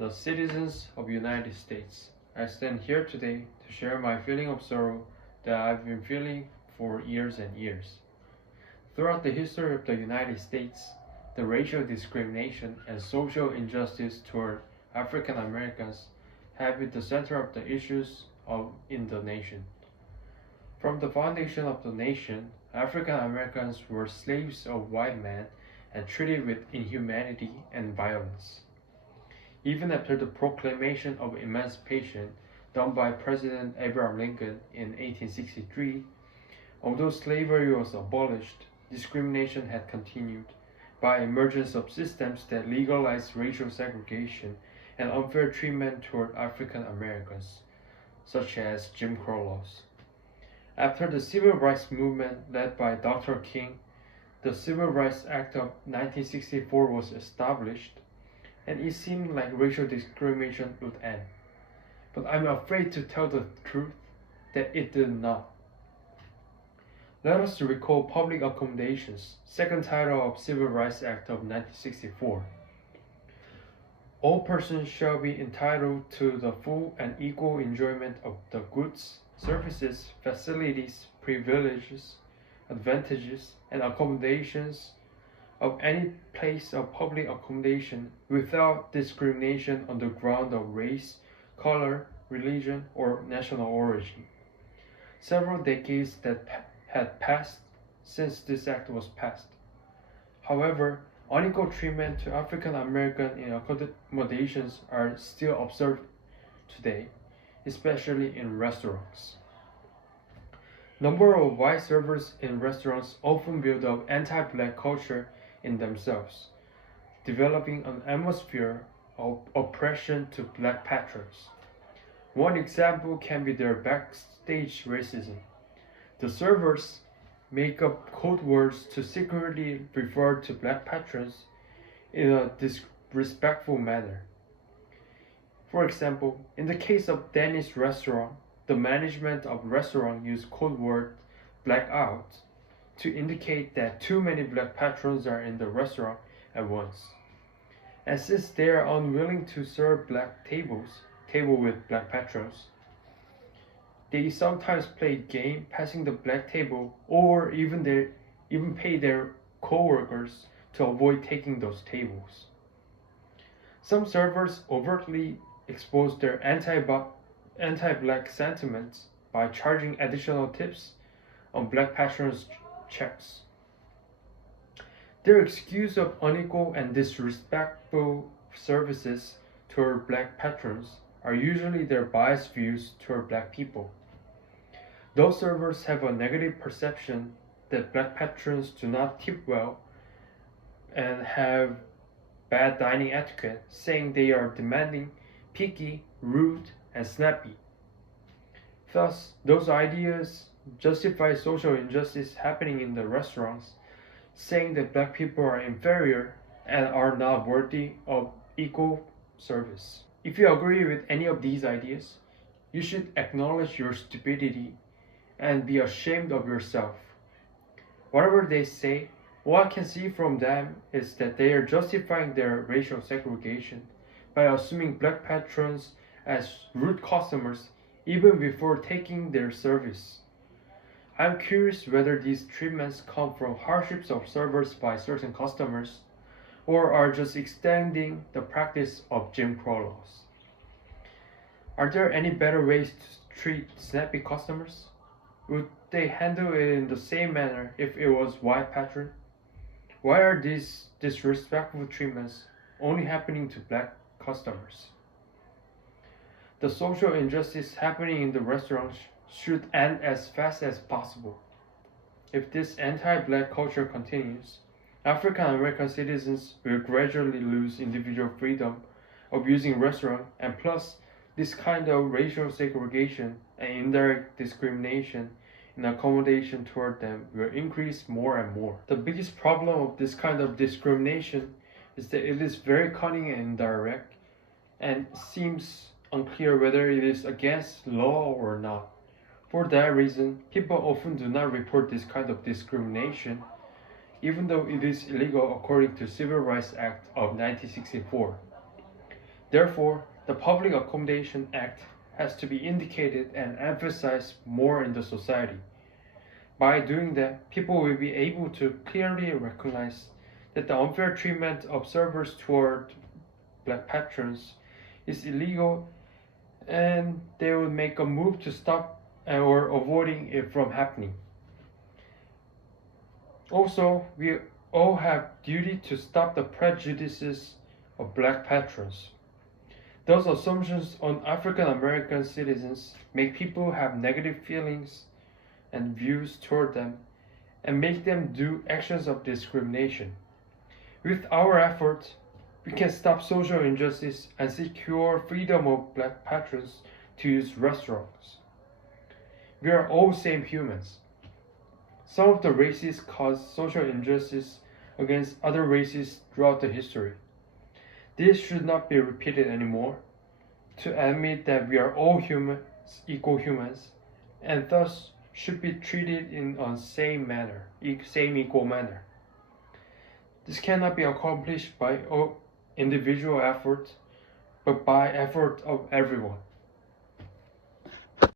The citizens of the United States. I stand here today to share my feeling of sorrow that I've been feeling for years and years. Throughout the history of the United States, the racial discrimination and social injustice toward African Americans have been the center of the issues in the nation. From the foundation of the nation, African Americans were slaves of white men and treated with inhumanity and violence. Even after the proclamation of emancipation done by President Abraham Lincoln in 1863, although slavery was abolished, discrimination had continued by emergence of systems that legalized racial segregation and unfair treatment toward African Americans, such as Jim Crow laws. After the Civil Rights Movement led by Dr. King, the Civil Rights Act of 1964 was established, and it seemed like racial discrimination would end. But I'm afraid to tell the truth that it did not. Let us recall Public Accommodations, second title of Civil Rights Act of 1964. All persons shall be entitled to the full and equal enjoyment of the goods, services, facilities, privileges, advantages, and accommodations of any place of public accommodation without discrimination on the ground of race, color, religion, or national origin. Several decades had passed since this act was passed. However, unequal treatment to African Americans in accommodations are still observed today, especially in restaurants. Number of white servers in restaurants often build up anti-black culture in themselves, developing an atmosphere of oppression to black patrons. One example can be their backstage racism. The servers make up code words to secretly refer to black patrons in a disrespectful manner. For example, in the case of Denny's restaurant, the management of the restaurant used code word blackout to indicate that too many black patrons are in the restaurant at once. And since they are unwilling to serve black table with black patrons, they sometimes play game passing the black table or even pay their co-workers to avoid taking those tables. Some servers overtly expose their anti-black sentiments by charging additional tips on black patrons' checks. Their excuse of unequal and disrespectful services toward black patrons are usually their biased views toward black people. Those servers have a negative perception that black patrons do not tip well and have bad dining etiquette, saying they are demanding, picky, rude, and snappy. Thus, those ideas justify social injustice happening in the restaurants, saying that black people are inferior and are not worthy of equal service. If you agree with any of these ideas, you should acknowledge your stupidity and be ashamed of yourself. Whatever they say, what I can see from them is that they are justifying their racial segregation by assuming black patrons as rude customers even before taking their service. I'm curious whether these treatments come from hardships of servers by certain customers or are just extending the practice of Jim Crow laws. Are there any better ways to treat snappy customers? Would they handle it in the same manner if it was white patron? Why are these disrespectful treatments only happening to black customers? The social injustice happening in the restaurants should end as fast as possible. If this anti-black culture continues, African American citizens will gradually lose individual freedom of using restaurants, and plus, this kind of racial segregation and indirect discrimination in accommodation toward them will increase more and more. The biggest problem of this kind of discrimination is that it is very cunning and indirect, and seems unclear whether it is against law or not. For that reason, people often do not report this kind of discrimination, even though it is illegal according to Civil Rights Act of 1964. Therefore, the Public Accommodation Act has to be indicated and emphasized more in the society. By doing that, people will be able to clearly recognize that the unfair treatment of servers toward black patrons is illegal, and they will make a move to stop or avoiding it from happening. Also, we all have duty to stop the prejudices of black patrons. Those assumptions on African American citizens make people have negative feelings and views toward them and make them do actions of discrimination. With our efforts, we can stop social injustice and secure freedom of black patrons to use restaurants. We are all same humans. Some of the races caused social injustice against other races throughout the history. This should not be repeated anymore. To admit that we are all humans, equal humans, and thus should be treated in a same equal manner. This cannot be accomplished by individual effort, but by effort of everyone.